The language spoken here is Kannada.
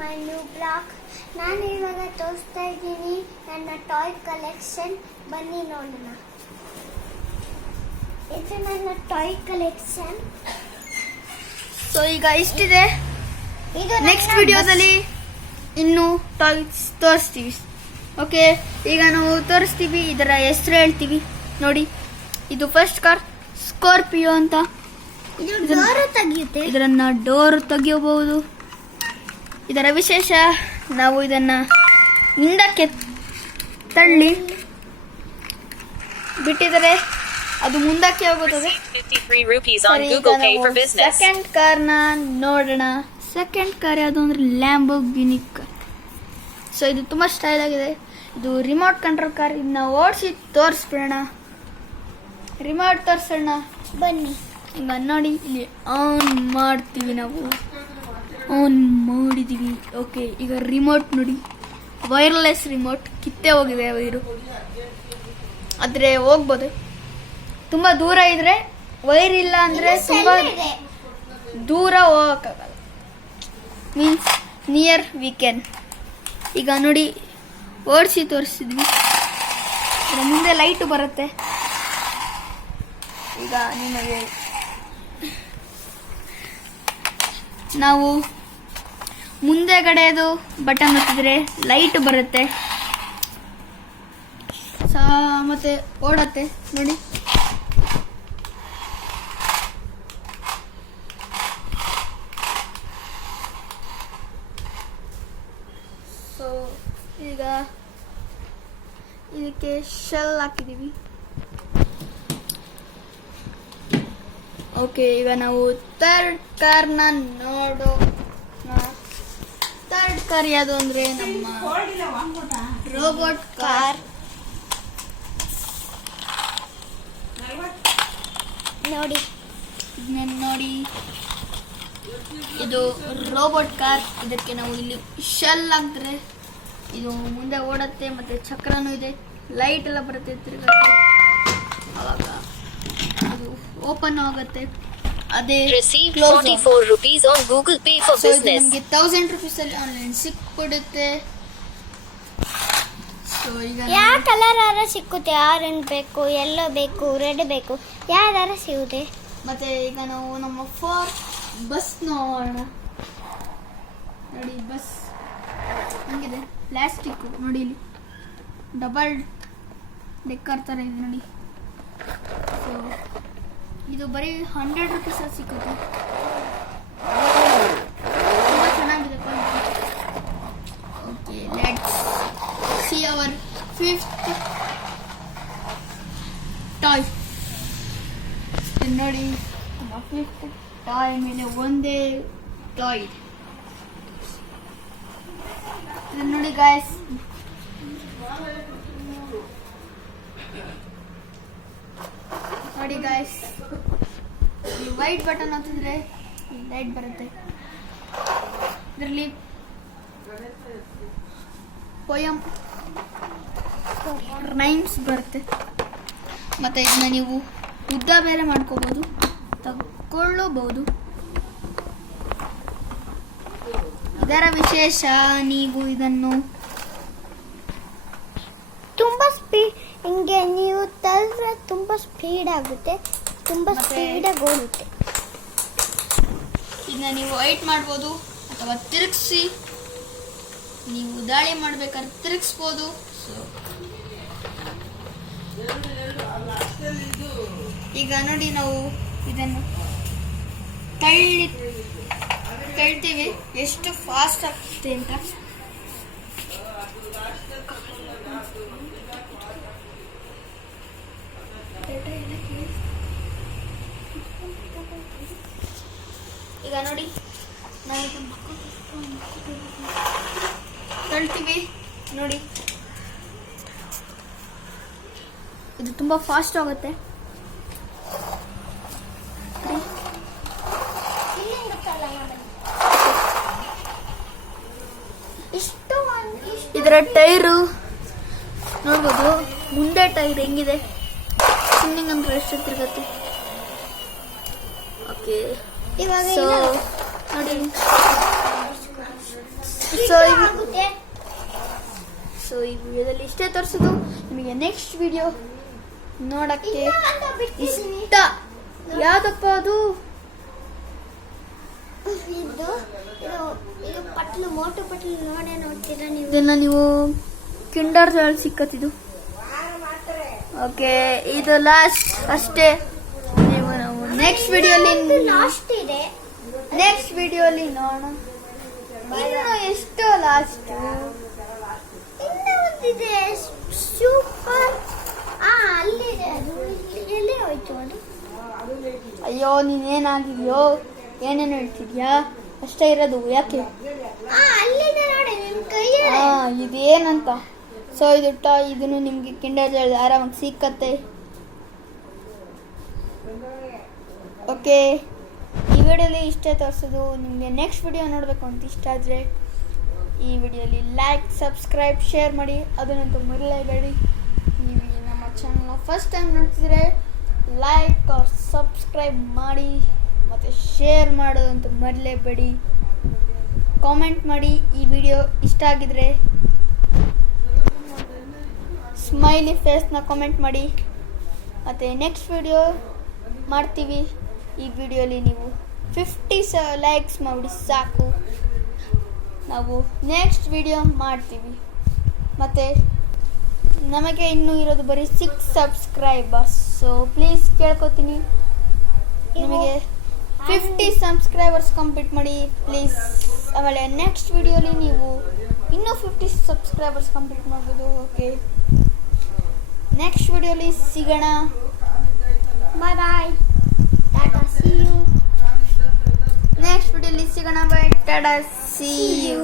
My new blog. ನಾನು ಇವಾಗ ತೋರಿಸ್ತಾ ಇದ್ದೀನಿ ನನ್ನ ಟಾಯ್ ಕಲೆಕ್ಷನ್. ಬನ್ನಿ ನೋಡೋಣ. ಇದು ನನ್ನ ಟಾಯ್ ಕಲೆಕ್ಷನ್. ಸೊ ಈಗ ಇಷ್ಟಿದೆ. ನೆಕ್ಸ್ಟ್ ವಿಡಿಯೋದಲ್ಲಿ ಇನ್ನು ಟಾಯ್ಸ್ ತೋರಿಸ್ತೀವಿ. ಓಕೆ, ಈಗ ನಾವು ತೋರಿಸ್ತೀವಿ, ಇದರ ಹೆಸರು ಹೇಳ್ತೀವಿ. ನೋಡಿ, ಇದು ಫಸ್ಟ್ ಕಾರ್ ಸ್ಕಾರ್ಪಿಯೋ ಅಂತ. ಇದನ್ನ ಡೋರ್ ತೆಗಿಯಬಹುದು. ಇದರ ವಿಶೇಷ, ನಾವು ಇದನ್ನ ಹಿಂದಕ್ಕೆ ತಳ್ಳಿ ಬಿಟ್ಟಿದರೆ ಅದು ಮುಂದಕ್ಕೆ ಹೋಗುತ್ತದೆ. ಸೆಕೆಂಡ್ ಕಾರ್ನ ನೋಡೋಣ. ಸೆಕೆಂಡ್ ಕಾರ್ ಯಾವುದು ಅಂದ್ರೆ ಲ್ಯಾಂಬೋರ್ಗಿನಿ ಕಾರ್. ಸೊ ಇದು ತುಂಬಾ ಸ್ಟೈಲ್ ಆಗಿದೆ. ಇದು ರಿಮೋಟ್ ಕಂಟ್ರೋಲ್ ಕಾರ್. ಇದನ್ನ ಓಡಿಸಿ ತೋರಿಸ್ಬಿಡೋಣ. ರಿಮೋಟ್ ತೋರಿಸೋಣ ಬನ್ನಿ. ಈಗ ನೋಡಿ, ಇಲ್ಲಿ ಆನ್ ಮಾಡ್ತೀವಿ. ನಾವು ಆನ್ ಮಾಡಿದೀವಿ. ಓಕೆ, ಈಗ ರಿಮೋಟ್ ನೋಡಿ, ವೈರ್ಲೆಸ್ ರಿಮೋಟ್. ಕಿತ್ತೆ ಹೋಗಿದೆ ವೈರು, ಆದ್ರೆ ಹೋಗ್ಬೋದು. ತುಂಬಾ ದೂರ ಇದ್ರೆ ವೈರ್ ಇಲ್ಲ ಅಂದ್ರೆ ತುಂಬಾ ದೂರ ಹೋಗಕ್ಕಾಗಲ್ಲ. Means near we can. ಈಗ ನೋಡಿ, ಓಡಿಸಿ ತೋರಿಸಿದ್ವಿ. ಮುಂದೆ ಲೈಟ್ ಬರುತ್ತೆ. ಈಗ ನಿಮಗೆ ನಾವು ಮುಂದೆಗಡೆದು ಬಟನ್ ಒತ್ತಿದ್ರೆ ಲೈಟ್ ಬರುತ್ತೆ, ಮತ್ತೆ ಓಡತ್ತೆ. ನೋಡಿ, ಸೊ ಈಗ ಇದಕ್ಕೆ ಶೆಲ್ ಹಾಕಿದೀವಿ. ಓಕೆ, ಈಗ ನಾವು ಥರ್ಡ್ ಕಾರ್ನ ನೋಡೋಣ. ಥರ್ಡ್ ಕಾರ್ ಯಾವುದು ಅಂದ್ರೆ ನಮ್ಮ ರೋಬೋಟ್ ಕಾರ್. ನೋಡಿ, ನೋಡಿ, ಇದು ರೋಬೋಟ್ ಕಾರ್. ಇದಕ್ಕೆ ನಾವು ಇಲ್ಲಿ ಶೆಲ್ ಹಾಕಿದ್ರೆ ಇದು ಮುಂದೆ ಓಡತ್ತೆ, ಮತ್ತೆ ಚಕ್ರನೂ ಇದೆ, ಲೈಟ್ ಎಲ್ಲ ಬರುತ್ತೆ, ತಿರುಗತ್ತೆ. ಅವಾಗ ಅದು ಓಪನ್ ಆಗುತ್ತೆ. ಅದೇ Receive 44 rupees on Google Pay for business. ನಮಗೆ 1000 ರೂಪೀಸ್ ಅಲ್ಲಿ ಆನ್ಲೈನ್ ಸಿಕ್ಬಿಡುತ್ತೆ. ಸೊ ಈಗ ಯಾವ ಕಲರ್ ಆರ ಸಿಕ್ಕುತ್ತೆ? ಆರೆಂಜ್ ಬೇಕು, ಯೆಲ್ಲೋ ಬೇಕು, ರೆಡ್ ಬೇಕು, ಯಾವ್ದಾರ ಸಿಗುತ್ತೆ. ಮತ್ತೆ ಈಗ ನಾವು ನಮ್ಮ ಬಸ್ ನೋಡೋಣ. ನೋಡಿ, ಬಸ್ ಹಂಗಿದೆ, ಪ್ಲಾಸ್ಟಿಕ್. ನೋಡಿ, ಇಲ್ಲಿ ಡಬಲ್ ಡೆಕ್ಕರ್ ತರ ಇದೆ ನೋಡಿ. ಸೊ ಇದು ಬರೀ 100 ರೂಪೀಸ್ ಸಿಕ್ಕುತ್ತೆ. ತುಂಬಾ ಚೆನ್ನಾಗಿದೆ. Okay, let's see our fifth toy. ನೋಡಿ, ನಮ್ಮ ಫಿಫ್ತ್ ಟಾಯ್ ಮೇಲೆ ಒಂದೇ ಟಾಯ್ ಇದೆ. ನೋಡಿ ಗಾಯ್ಸ್, ನೋಡಿ ಗಾಯ್ಸ್, ಈ ವೈಟ್ ಬಟನ್ ಒತ್ತಿದ್ರೆ ಲೈಟ್ ಬರುತ್ತೆ. ಇದರಲ್ಲಿ ಪೋಯಮ್ ರೈಮ್ಸ್ ಬರುತ್ತೆ. ಮತ್ತೆ ಇದನ್ನ ನೀವು ಉದ್ದ ಬೇರೆ ಮಾಡ್ಕೋಬಹುದು, ತಗೊಳ್ಳಬಹುದು. ಇದರ ವಿಶೇಷ, ನೀವು ಇದನ್ನು ತುಂಬಾ ಸ್ಪೀಡ್, ಹಿಂಗೆ ನೀವು ತಳ್ಳಿದ್ರೆ ತುಂಬಾ ಸ್ಪೀಡ್ ಆಗುತ್ತೆ, ತುಂಬಾ ಸ್ಪೀಡ್ ಆಗಿ ಓಡುತ್ತೆ. ಇದನ್ನ ನೀವು ವೈಟ್ ಮಾಡ್ಬೋದು ಅಥವಾ ತಿರುಗಿಸಿ ನೀವು ದಾಳಿ ಮಾಡ್ಬೇಕಾದ್ರೆ ತಿರುಗಿಸ್ಬೋದು. ಈಗ ನೋಡಿ, ನಾವು ಇದನ್ನು ತಳ್ತೀವಿ ಎಷ್ಟು ಫಾಸ್ಟ್ ಆಗ್ತದೆ ಅಂತ. ಈಗ ನೋಡಿ, ನಾವು ತಳ್ತೀವಿ. ನೋಡಿ, ಇದು ತುಂಬಾ ಫಾಸ್ಟ್ ಆಗುತ್ತೆ. ಇದರ ಟೈರು ನೋಡ್ಬೋದು, ಮುಂದೆ ಟೈರ್ ಹೆಂಗಿದೆ, ಸ್ಪಿನ್ನಿಂಗ್ ಅಂದ್ರೆ ಎಷ್ಟು ತಿರುಗತ್ತೆ. ಓಕೆ, ಇವಾಗ ಸೊ ನೋಡಿ, ಸೊ ಆಗುತ್ತೆ. ಸೊ ಈ ವಿಡಿಯೋದಲ್ಲಿ ಇಷ್ಟೇ ತೋರಿಸೋದು. ನಿಮಗೆ ನೆಕ್ಸ್ಟ್ ವಿಡಿಯೋ ನೋಡಕ್ಕೆ ಇನ್ನೂ ಒಂದು ಬಿಟ್ಟಿದ್ದೀನಿ. ಇಷ್ಟ ಯಾವ್ದಪ್ಪ ಅದು? ಇದು ಇದು ಪಟ್ಲು ಮೋಟು ಪಟ್ಲು ನೋಡ್ತೀರಾ ನೀವು? ಇದನ್ನ ನೀವು ಕಿಂಡರ್ ಜಾಯ್ ಸಿಕ್ಕತ್ತಿದು. ಓಕೆ, ಇದು ಲಾಸ್ಟ್ ಅಷ್ಟೇ. ನೀವು ನಾವು ನೆಕ್ಸ್ಟ್ ವಿಡಿಯೋಲಿ ಲಾಸ್ಟ್ ಇದೆ. ನೆಕ್ಸ್ಟ್ ವಿಡಿಯೋಲಿ ನೋಡೋಣ. ಇನ್ನು ಎಷ್ಟು ಲಾಸ್ಟ್? ಇನ್ನೂ ಒಂದಿದೆ ಸೂಪರ್. ಅಲ್ಲಿದೆ ಅದು. ಎಲ್ಲೇ ಹೋಯ್ತು ಅದು? ಅಯ್ಯೋ ನೀನೇನಾಗಿದೆಯೋ, ಏನೇನು ಹೇಳ್ತಿದ್ಯಾ? ಅಷ್ಟೇ ಇರೋದು ಯಾಕೆ? ಅಲ್ಲಿದೆ ನೋಡಿ ನಿಮ್ ಕೈಯಲ್ಲಿ. ಇದೇನಂತ? ಸೊ ಇದನ್ನು ನಿಮ್ಗೆ ಕಿಂಡರ್ ಜಾಯ್ ಆರಾಮಾಗಿ ಸಿಕ್ಕತ್ತೆ. ಓಕೆ, ಈ ವಿಡಿಯೋಲಿ ಇಷ್ಟೇ ತೋರಿಸೋದು. ನಿಮಗೆ ನೆಕ್ಸ್ಟ್ ವಿಡಿಯೋ ನೋಡಬೇಕು ಅಂತ ಇಷ್ಟ ಆದರೆ ಈ ವಿಡಿಯೋಲಿ ಲೈಕ್, ಸಬ್ಸ್ಕ್ರೈಬ್, ಶೇರ್ ಮಾಡಿ. ಅದನ್ನಂತೂ ಮರೆಯಲೇಬೇಡಿ. ನೀವು ನಮ್ಮ ಚಾನಲ್ನ ಫಸ್ಟ್ ಟೈಮ್ ನೋಡ್ತಿದ್ರೆ ಲೈಕ್ ಆರ್ ಸಬ್ಸ್ಕ್ರೈಬ್ ಮಾಡಿ ಮತ್ತು ಶೇರ್ ಮಾಡೋದಂತೂ ಮರೆಯಲೇಬೇಡಿ. ಕಾಮೆಂಟ್ ಮಾಡಿ. ಈ ವಿಡಿಯೋ ಇಷ್ಟ ಆಗಿದ್ರೆ ಸ್ಮೈಲಿ ಫೇಸ್ನ ಕಾಮೆಂಟ್ ಮಾಡಿ. ಮತ್ತು ನೆಕ್ಸ್ಟ್ ವಿಡಿಯೋ ಮಾಡ್ತೀವಿ. ಈ ವಿಡಿಯೋಲಿ ನೀವು 50 ಲೈಕ್ಸ್ ಮಾಡಿ ಸಾಕು, ನಾವು ನೆಕ್ಸ್ಟ್ ವಿಡಿಯೋ ಮಾಡ್ತೀವಿ. ಮತ್ತು ನಮಗೆ ಇನ್ನೂ ಇರೋದು ಬರೀ 6 ಸಬ್ಸ್ಕ್ರೈಬರ್ಸ್. ಸೊ ಪ್ಲೀಸ್ ಕೇಳ್ಕೊತೀನಿ, ನಿಮಗೆ 50 ಸಬ್ಸ್ಕ್ರೈಬರ್ಸ್ ಕಂಪ್ಲೀಟ್ ಮಾಡಿ ಪ್ಲೀಸ್. ಆಮೇಲೆ ನೆಕ್ಸ್ಟ್ ವಿಡಿಯೋಲಿ ನೀವು ಇನ್ನೂ 50 ಸಬ್ಸ್ಕ್ರೈಬರ್ಸ್ ಕಂಪ್ಲೀಟ್ ಮಾಡ್ಬೋದು. ಓಕೆ, ನೆಕ್ಸ್ಟ್ ವಿಡಿಯೋಲಿ ಸಿಗೋಣ. ಬಾಯ್ ಬಾಯ್, ಟಾಟಾ, ಸಿ ಯು. ನೆಕ್ಸ್ಟ್ ವಿಡಿಯೋಲಿ ಸಿಗೋಣ. ಬಾಯ್, ಟಾಟಾ, ಸಿ ಯು.